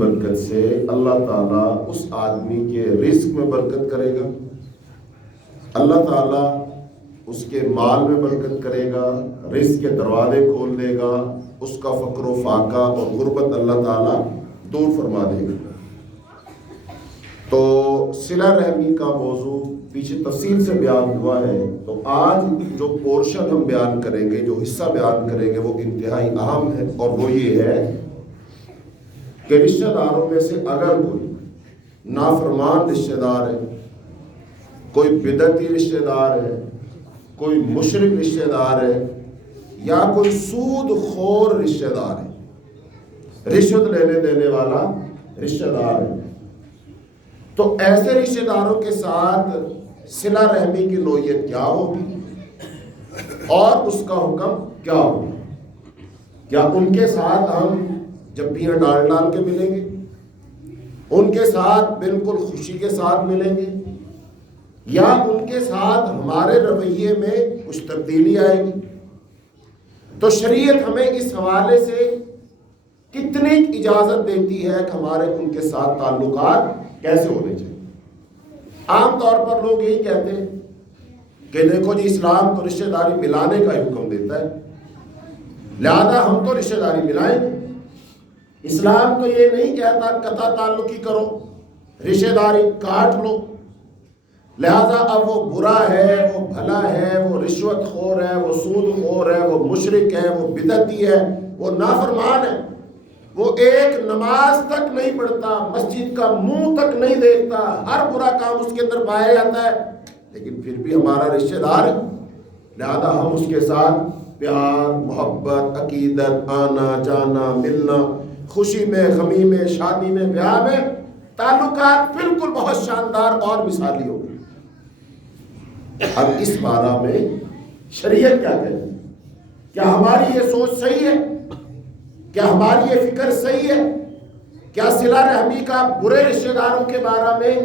برکت سے اللہ تعالیٰ اس آدمی کے رزق میں برکت کرے گا، اللہ تعالیٰ اس کے مال میں برکت کرے گا، رزق کے دروازے کھول دے گا، اس کا فقر و فاقہ اور غربت اللہ تعالیٰ دور فرما دے گا۔ تو صلہ رحمی کا موضوع پیچھے تفصیل سے بیان ہوا ہے، تو آج جو پورشن ہم بیان کریں گے، جو حصہ بیان کریں گے، وہ انتہائی اہم ہے، اور وہ یہ ہے کہ رشتہ داروں میں سے اگر کوئی نافرمان رشتہ دار ہے، کوئی بدعتی رشتہ دار ہے، کوئی مشرک رشتہ دار ہے، یا کوئی سود خور رشتہ دار ہے، رشوت لینے دینے والا رشتہ دار ہے، تو ایسے رشتہ داروں کے ساتھ صلہ رحمی کی نوعیت کیا ہوگی اور اس کا حکم کیا ہوگا؟ کیا ان کے ساتھ ہم جب بھی ڈال کے ملیں گے، ان کے ساتھ بالکل خوشی کے ساتھ ملیں گے، یا ان کے ساتھ ہمارے رویے میں کچھ تبدیلی آئے گی؟ تو شریعت ہمیں اس حوالے سے کتنی اجازت دیتی ہے کہ ہمارے ان کے ساتھ تعلقات کیسے ہونے چاہیے؟ عام طور پر لوگ یہی کہتے ہیں کہ دیکھو جی، اسلام تو رشتہ داری ملانے کا ہی حکم دیتا ہے، لہذا ہم تو رشتہ داری ملائیں گے۔ اسلام تو یہ نہیں کہتا قطع تعلقی کرو، رشتہ داری کاٹ لو، لہذا اب وہ برا ہے، وہ بھلا ہے، وہ رشوت خور ہے، وہ سود خور ہے، وہ مشرک ہے، وہ بدعتی ہے، وہ نافرمان ہے، وہ ایک نماز تک نہیں پڑھتا، مسجد کا منہ تک نہیں دیکھتا، ہر برا کام اس کے اندر پایا جاتا ہے، لیکن پھر بھی ہمارا رشتہ دار ہے، لہذا ہم اس کے ساتھ پیار، محبت، عقیدت، آنا جانا، ملنا، خوشی میں، غمی میں، شادی میں، بیاہ میں، تعلقات بالکل بہت شاندار اور مثالی ہو گئی۔ اب اس بارے میں شریعت کیا کہتی ہے؟ کیا ہماری یہ سوچ صحیح ہے؟ کیا ہماری یہ فکر صحیح ہے؟ کیا صلہ رحمی کا برے رشتہ داروں کے بارے میں،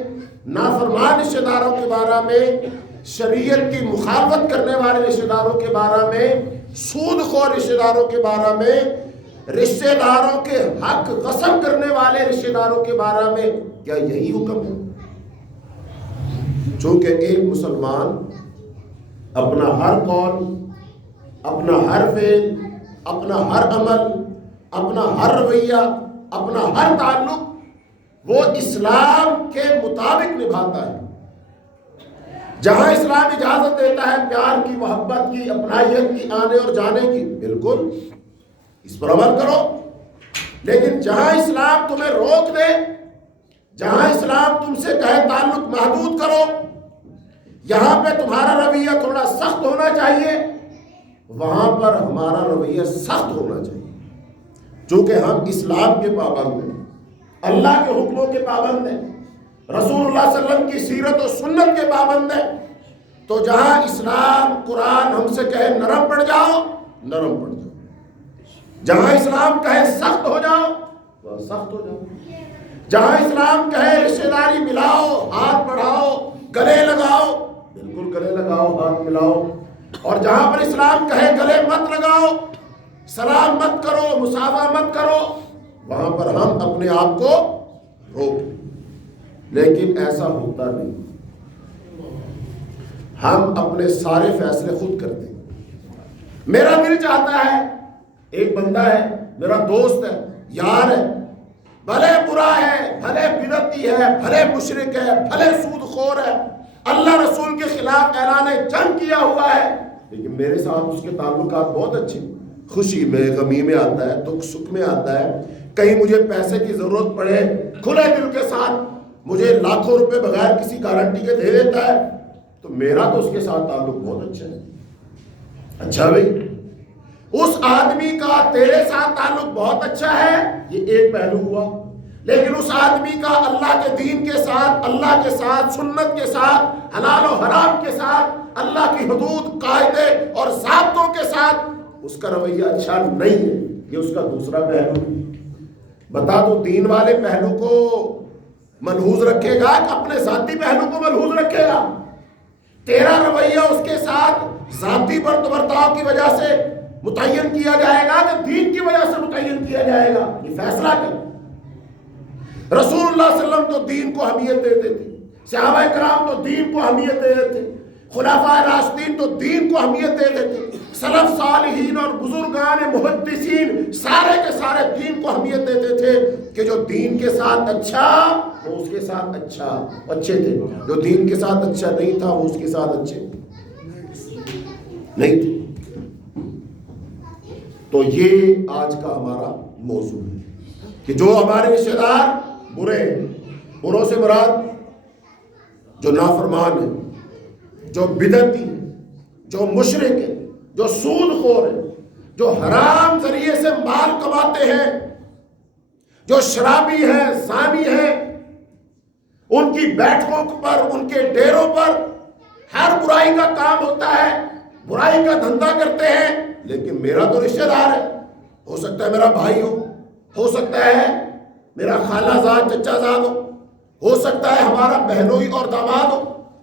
نافرمان رشتہ داروں کے بارے میں، شریعت کی مخالفت کرنے والے رشتہ داروں کے بارے میں، سود خور رشتہ داروں کے بارے میں، رشتہ داروں کے حق غصب کرنے والے رشتہ داروں کے بارے میں کیا یہی حکم ہے؟ چونکہ ایک مسلمان اپنا ہر قول، اپنا ہر فعل، اپنا ہر عمل، اپنا ہر رویہ، اپنا ہر تعلق وہ اسلام کے مطابق نبھاتا ہے۔ جہاں اسلام اجازت دیتا ہے پیار کی، محبت کی، اپنائیت کی، آنے اور جانے کی، بالکل اس پر عمل کرو، لیکن جہاں اسلام تمہیں روک دے، جہاں اسلام تم سے کہے تعلق محدود کرو، یہاں پہ تمہارا رویہ تھوڑا سخت ہونا چاہیے، وہاں پر ہمارا رویہ سخت ہونا چاہیے، چونکہ ہم اسلام کے پابند ہیں، اللہ کے حکموں کے پابند ہیں، رسول اللہ صلی اللہ علیہ وسلم کی سیرت و سنت کے پابند ہیں، تو جہاں اسلام قرآن ہم سے کہے نرم پڑ جاؤ، نرم پڑ جاؤ، جہاں اسلام کہے سخت ہو جاؤ تو سخت ہو جاؤ، جہاں اسلام کہے رشتہ داری ملاؤ، ہاتھ بڑھاؤ، گلے لگاؤ، بالکل گلے لگاؤ، ہاتھ ملاؤ، اور جہاں پر اسلام کہے گلے مت لگاؤ، سلام مت کرو، مصافحہ مت کرو، وہاں پر ہم اپنے آپ کو روک، لیکن ایسا ہوتا نہیں، ہم اپنے سارے فیصلے خود کرتے ہیں۔ میرا دل چاہتا ہے، ایک بندہ ہے، میرا دوست ہے، یار ہے، بھلے برا ہے، بھلے بدعتی ہے، بھلے مشرک ہے، بھلے سود خور ہے، اللہ رسول کے خلاف اعلان جنگ کیا ہوا ہے، لیکن میرے ساتھ اس کے تعلقات بہت اچھے، خوشی میں، غمی میں آتا ہے، دکھ سکھ میں آتا ہے، کہیں مجھے پیسے کی ضرورت پڑے کھلے دل کے ساتھ مجھے لاکھوں روپے بغیر کسی گارنٹی کے دے دیتا ہے، تو میرا تو اس کے ساتھ تعلق بہت اچھا ہے۔ اچھا بھائی، اس آدمی کا تیرے ساتھ تعلق بہت اچھا ہے، یہ ایک پہلو ہوا، لیکن اس آدمی کا اللہ کے دین کے ساتھ، اللہ کے ساتھ، سنت کے ساتھ، حلال و حرام کے ساتھ، اللہ کی حدود، قاعدے اور ضابطوں کے ساتھ اس کا رویہ اچھا نہیں ہے، یہ اس کا دوسرا پہلو۔ بتا تو دین والے پہلو کو ملحوظ رکھے گا کہ اپنے ذاتی پہلو کو ملحوظ رکھے گا؟ تیرا رویہ اس کے ساتھ ذاتی برتاؤ کی وجہ سے متعین کیا جائے گا کہ دین کی وجہ سے متعین کیا جائے گا؟ یہ فیصلہ کر۔ رسول اللہ صلی اللہ علیہ وسلم تو دین کو اہمیت دیتے تھے، صحابہ کرام تو دین کو اہمیت دیتے تھے، خلفائے راشدین تو دین کو اہمیت دیتے تھے، سلف صالحین اور بزرگان محدثین سارے کے سارے دین کو اہمیت دیتے تھے کہ جو دین کے ساتھ اچھا وہ اس کے ساتھ اچھے تھے، جو دین کے ساتھ اچھا نہیں تھا وہ اس کے ساتھ اچھے نہیں تھے۔ تو یہ آج کا ہمارا موضوع ہے کہ جو ہمارے رشتہ دار برے ہیں، بروں سے مراد جو نافرمان ہیں، جو بدعتی ہیں، جو مشرک ہیں، جو سود خور ہیں، جو حرام ذریعے سے مال کماتے ہیں، جو شرابی ہیں، زانی ہیں، ان کی بیٹھکوں پر، ان کے ڈیروں پر ہر برائی کا کام ہوتا ہے، برائی کا دھندا کرتے ہیں، لیکن میرا تو رشتہ دار ہے، ہو سکتا ہے میرا بھائی ہو سکتا ہے میرا خالہ زاد چچا زاد ہو سکتا ہے ہمارا بہنوئی اور داماد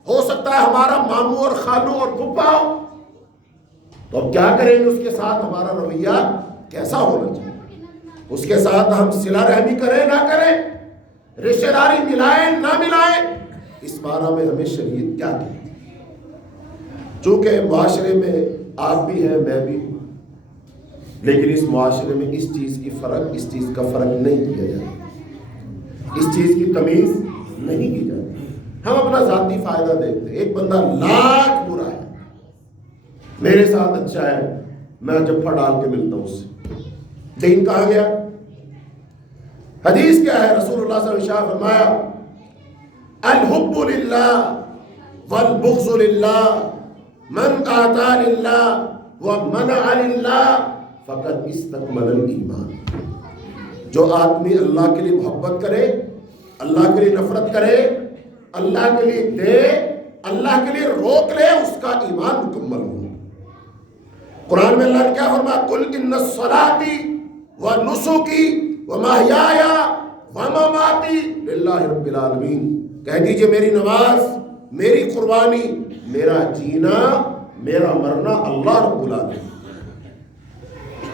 ہو سکتا ہے ہمارا ماموں اور خالو اور پھپھا ہو، تو اب کیا کریں گے؟ اس کے ساتھ ہمارا رویہ کیسا ہونا چاہیے؟ اس کے ساتھ ہم صلہ رحمی کریں نہ کریں، رشتہ داری ملائیں نہ ملائیں، اس بارے میں ہمیں شریعت کیا کہتی ہے؟ چونکہ معاشرے میں آپ بھی ہیں، میں بھی ہوں، لیکن اس معاشرے میں اس چیز کا فرق نہیں کیا جاتا، اس چیز کی تمیز نہیں کی جاتی، ہم اپنا ذاتی فائدہ دیکھتے ہیں۔ ایک بندہ لاکھ برا ہے، میرے ساتھ اچھا ہے، میں جفا ڈال کے ملتا ہوں اس سے، دین کہاں گیا؟ حدیث کیا ہے؟ رسول اللہ صلی اللہ علیہ وسلم فرمایا الحب للہ والبغض للہ من آتا للہ ومنع للہ فقد استکمل الایمان۔ جو آدمی اللہ کے لیے محبت کرے، اللہ کے لیے نفرت کرے، اللہ کے لیے دے، اللہ کے لیے روک لے، اس کا ایمان مکمل ہو۔ قرآن میں اللہ نے کیا فرمایا؟ قل ان صلاتي ونسکی ومحیای ومماتی للہ رب العالمین، کہہ دیجئے میری نماز، میری قربانی، میرا جینا، میرا مرنا اللہ رب العالمین،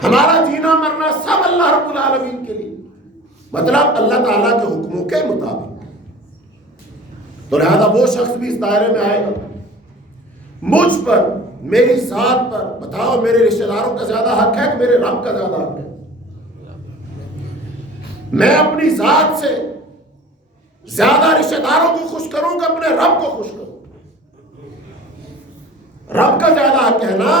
ہمارا جینا مرنا سب اللہ رب العالمین کے لیے، مطلب اللہ تعالیٰ کے حکموں کے مطابق۔ تو لہذا وہ شخص بھی اس دائرے میں آئے گا، مجھ پر، میری ذات پر، بتاؤ میرے رشتہ داروں کا زیادہ حق ہے کہ میرے رب کا زیادہ حق ہے؟ میں اپنی ذات سے زیادہ رشتہ داروں کو خوش کروں کہ اپنے رب کو خوش کروں؟ رب کا زیادہ حق ہے نا،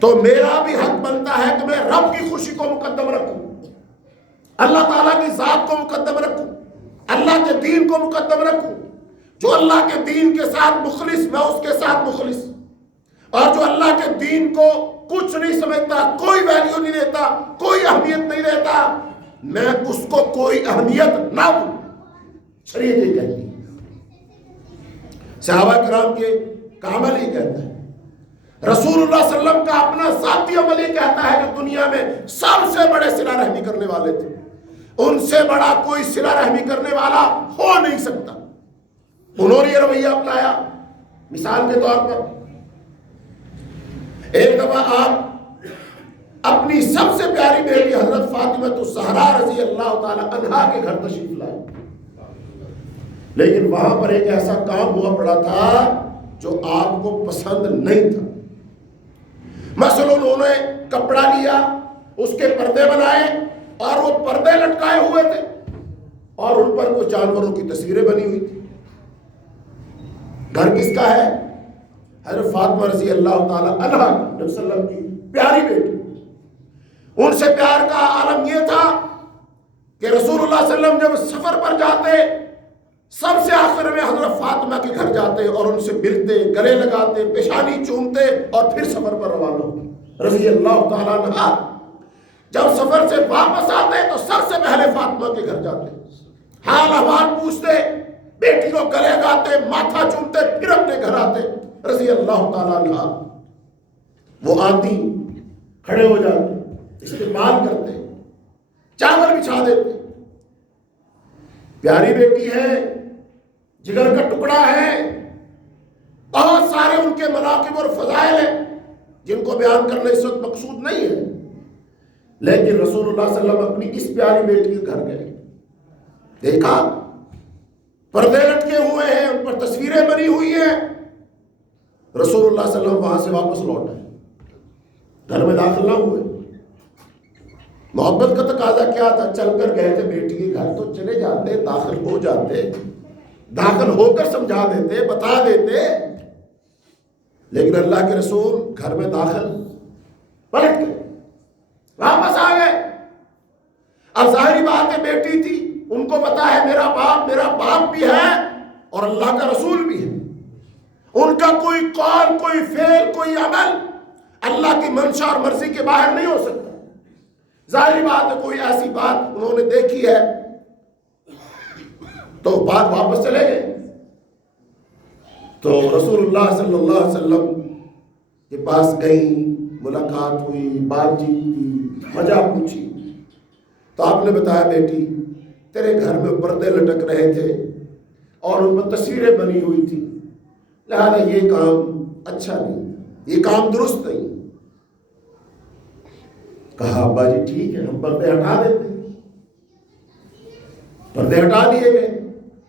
تو میرا بھی حق بنتا ہے کہ میں رب کی خوشی کو مقدم رکھوں، اللہ تعالیٰ کی ذات کو مقدم رکھوں، اللہ کے دین کو مقدم رکھوں۔ جو اللہ کے دین کے ساتھ مخلص، میں اس کے ساتھ مخلص، اور جو اللہ کے دین کو کچھ نہیں سمجھتا، کوئی ویلیو نہیں دیتا، کوئی اہمیت نہیں دیتا، میں اس کو کوئی اہمیت نہ دوں۔ شریعت یہ کہتی ہے، صحابہ کرام کے کا عمل ہی کہتا ہے، رسول اللہ صلی اللہ علیہ وسلم کا اپنا ذاتی عمل ہی کہتا ہے کہ دنیا میں سب سے بڑے صلہ رحمی کرنے والے تھے، ان سے بڑا کوئی صلہ رحمی کرنے والا ہو نہیں سکتا۔ انہوں نے یہ رویہ اپنایا۔ مثال کے طور پر ایک دفعہ آپ اپنی سب سے پیاری بیٹی حضرت فاطمہ الزہرا رضی اللہ تعالی عنہا کے گھر تشریف لائے، لیکن وہاں پر ایک ایسا کام ہوا پڑا تھا جو آپ کو پسند نہیں تھا۔ مثلا انہوں نے کپڑا لیا، اس کے پردے بنائے، اور وہ پردے لٹکائے ہوئے تھے، اور ان پر کچھ جانوروں کی تصویریں بنی ہوئی تھی۔ گھر کس کا ہے؟ حضرت فاطمہ رضی اللہ تعالی عنہا، نبی صلی اللہ علیہ وسلم کی پیاری بیٹی۔ ان سے پیار کا عالم یہ تھا کہ رسول اللہ صلی اللہ علیہ وسلم جب سفر پر جاتے، سب سے آخر میں حضرت فاطمہ کے گھر جاتے اور ان سے ملتے، گلے لگاتے، پیشانی چومتے، اور پھر سفر پر روانہ ہوتے رضی اللہ تعالیٰ عنہ۔ جب سفر سے واپس آتے تو سب سے پہلے فاطمہ کے گھر جاتے، حال احوال پوچھتے، بیٹی کو گلے لگاتے، ماتھا چومتے، پھر اپنے گھر آتے رضی اللہ تعالیٰ عنہ۔ وہ آتی، کھڑے ہو جاتے، استقبال کرتے، چادر بچھا دیتے۔ پیاری بیٹی ہے، جگر کا ٹکڑا ہے، بہت سارے ان کے مناقب اور فضائل ہیں جن کو بیان کرنا اس وقت مقصود نہیں ہے، لیکن رسول اللہ صلی اللہ علیہ وسلم اپنی اس پیاری بیٹی کے گھر گئے، دیکھا پردے لٹکے ہوئے ہیں، ان پر تصویریں بنی ہوئی ہیں. رسول اللہ صلی اللہ علیہ وسلم وہاں سے واپس لوٹ آئے، گھر میں داخل نہ ہوئے. محبت کا تقاضا کیا تھا؟ چل کر گئے تھے بیٹی کے گھر تو چلے جاتے، داخل ہو جاتے، داخل ہو کر سمجھا دیتے، بتا دیتے. لیکن اللہ کے رسول گھر میں داخل پلٹ گئے، واپس آ گئے. اب ظاہری بات ہے بیٹی تھی، ان کو پتا ہے میرا باپ بھی ہے اور اللہ کا رسول بھی ہے. ان کا کوئی قول، کوئی فعل، کوئی عمل اللہ کی منشا اور مرضی کے باہر نہیں ہو سکتا. ظاہری بات ہے کوئی ایسی بات انہوں نے دیکھی ہے تو بات واپس چلے گئے. تو رسول اللہ صلی اللہ علیہ وسلم کے پاس گئیں، ملاقات ہوئی، بات چیت کی، وجہ پوچھی. تو آپ نے بتایا بیٹی تیرے گھر میں پردے لٹک رہے تھے اور ان پر تصویریں بنی ہوئی تھی، لہذا یہ کام اچھا نہیں، یہ کام درست نہیں. کہا ابا جی ٹھیک ہے، ہم پردے ہٹا دیتے. پردے ہٹا دیے گئے،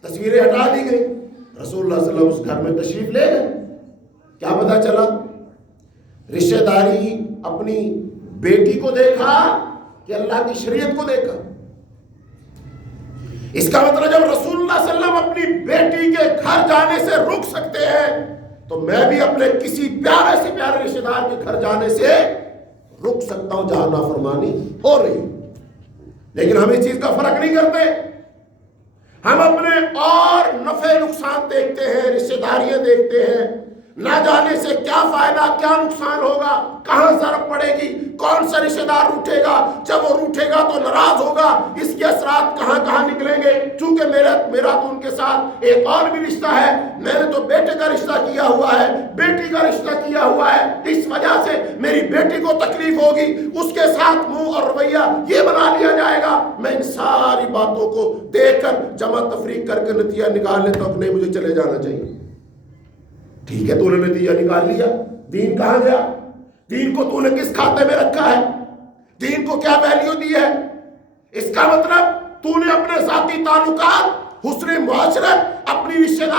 تصویریں ہٹا دی گئی. رسول اللہ صلی اللہ علیہ وسلم اس گھر میں تشریف لے گئے. کیا پتا چلا؟ رشتہ داری اپنی بیٹی کو دیکھا کہ اللہ کی شریعت کو دیکھا. اس کا مطلب جب رسول اللہ صلی اللہ علیہ وسلم اپنی بیٹی کے گھر جانے سے رک سکتے ہیں تو میں بھی اپنے کسی پیارے سے پیارے رشتہ دار کے گھر جانے سے رک سکتا ہوں جہاں نافرمانی ہو رہی. لیکن ہم اس چیز کا فرق نہیں کرتے. ہم اپنے اور نفع نقصان دیکھتے ہیں، رشتہ داریاں دیکھتے ہیں، نہ جانے سے کیا فائدہ، کیا نقصان ہوگا، کہاں ضرب پڑے گی، کون سا رشتہ دار روٹھے گا، جب وہ روٹھے گا تو ناراض ہوگا، اس کے اثرات کہاں کہاں نکلیں گے. چونکہ میرا تو ان کے ساتھ ایک اور بھی رشتہ ہے، میں نے تو بیٹے کا رشتہ کیا ہوا ہے، بیٹی کا رشتہ کیا ہوا ہے، اس وجہ سے میری بیٹی کو تکلیف ہوگی، اس کے ساتھ منہ اور رویہ یہ بنا لیا جائے گا. میں ان ساری باتوں کو دیکھ کر جمع تفریق کر کے نتیجہ نکال لیتا ہوں، نہیں مجھے چلے جانا چاہیے. ٹھیک ہے، تو نے نتیجہ نکال لیا. دین کہاں گیا؟ دین کو تو نے کس کھاتے میں رکھا ہے؟ دین کو کیا ویلیو دی ہے؟ اس کا مطلب تو نے اپنے ذاتی تعلقات، حسن معاشرت، اپنی رشتہ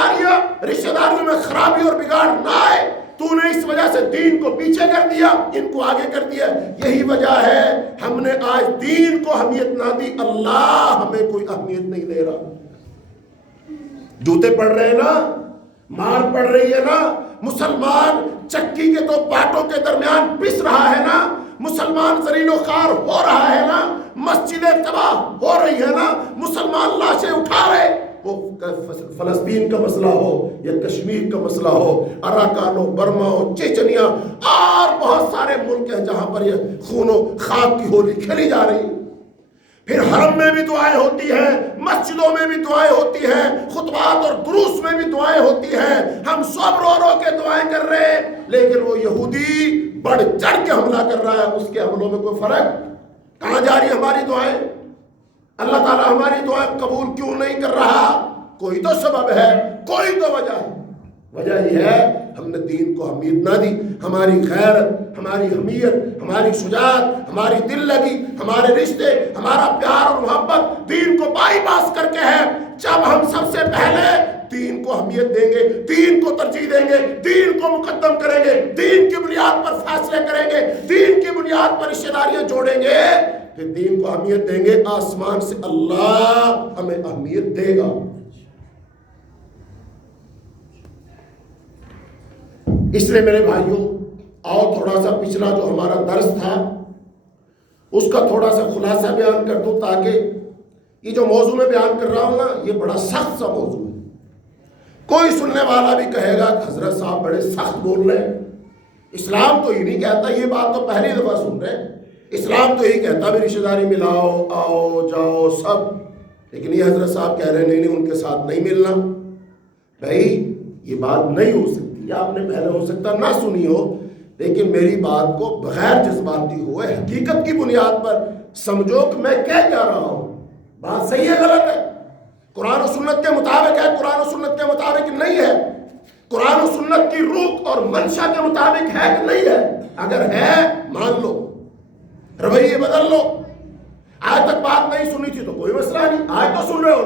داریوں میں خرابی اور بگاڑ نہ آئے، تو نے اس وجہ سے دین کو پیچھے کر دیا، ان کو آگے کر دیا. یہی وجہ ہے ہم نے آج دین کو اہمیت نہ دی. اللہ ہمیں کوئی اہمیت نہیں دے رہا. جوتے پڑ رہے ہیں نا، مار پڑ رہی ہے نا، مسلمان چکی کے تو پاٹوں کے درمیان پس رہا ہے نا، مسلمان ذلیل و خوار ہو رہا ہے نا، مسجدیں تباہ ہو رہی ہے نا، مسلمان لاشیں اٹھا رہے. وہ فلسطین کا مسئلہ ہو یا کشمیر کا مسئلہ ہو، اراکان ہو، برما ہو، چیچنیا اور بہت سارے ملک ہیں جہاں پر یہ خون و خاک کی ہولی کھیلی جا رہی. پھر حرم میں بھی دعائیں ہوتی ہیں، مسجدوں میں بھی دعائیں ہوتی ہیں، خطبات اور دروس میں بھی دعائیں ہوتی ہیں. ہم سب رو رو کے دعائیں کر رہے ہیں، لیکن وہ یہودی بڑھ چڑھ کے حملہ کر رہا ہے، اس کے حملوں میں کوئی فرق. کہاں جا رہی ہماری دعائیں؟ اللہ تعالیٰ ہماری دعائیں قبول کیوں نہیں کر رہا؟ کوئی تو سبب ہے، کوئی تو وجہ ہے. وجہ یہ ہے ہم نے دین کو اہمیت نہ دی. ہماری غیرت، ہماری حمیت، ہماری شجاعت، ہماری دل لگی، ہمارے رشتے، ہمارا پیار اور محبت دین کو بائی پاس کر کے ہے. جب ہم سب سے پہلے دین کو اہمیت دیں گے، دین کو ترجیح دیں گے، دین کو مقدم کریں گے، دین کی بنیاد پر فیصلے کریں گے، دین کی بنیاد پر رشتہ داریاں جوڑیں گے، پھر دین کو اہمیت دیں گے، آسمان سے اللہ ہمیں اہمیت دے گا. اس لیے میرے بھائیوں، آؤ تھوڑا سا پچھلا جو ہمارا درس تھا اس کا تھوڑا سا خلاصہ بیان کر دوں، تاکہ یہ جو موضوع میں بیان کر رہا ہوں نا، یہ بڑا سخت سا موضوع ہے. کوئی سننے والا بھی کہے گا کہ حضرت صاحب بڑے سخت بول رہے ہیں. اسلام تو یہ نہیں کہتا، یہ بات تو پہلی دفعہ سن رہے ہیں. اسلام تو یہی کہتا بھی رشتہ داری ملاؤ، آؤ جاؤ سب. لیکن یہ حضرت صاحب کہہ رہے ہیں نہیں ان کے ساتھ نہیں ملنا. بھائی یہ بات نہیں ہو سکتی. آپ نے پہلے ہو سکتا نہ سنی ہو، لیکن میری بات کو بغیر جذباتی ہوئے حقیقت کی بنیاد پر سمجھو کہ میں کیا کہہ رہا ہوں. بات صحیح ہے غلط ہے؟ قرآن و سنت کے مطابق ہے، قرآن و سنت کے مطابق نہیں ہے؟ قرآن و سنت کی روح اور منشا کے مطابق ہے کہ نہیں ہے؟ اگر ہے مان لو، رویے بدل لو. آج تک بات نہیں سنی تھی تو کوئی مسئلہ نہیں, آج تو سن رہے ہو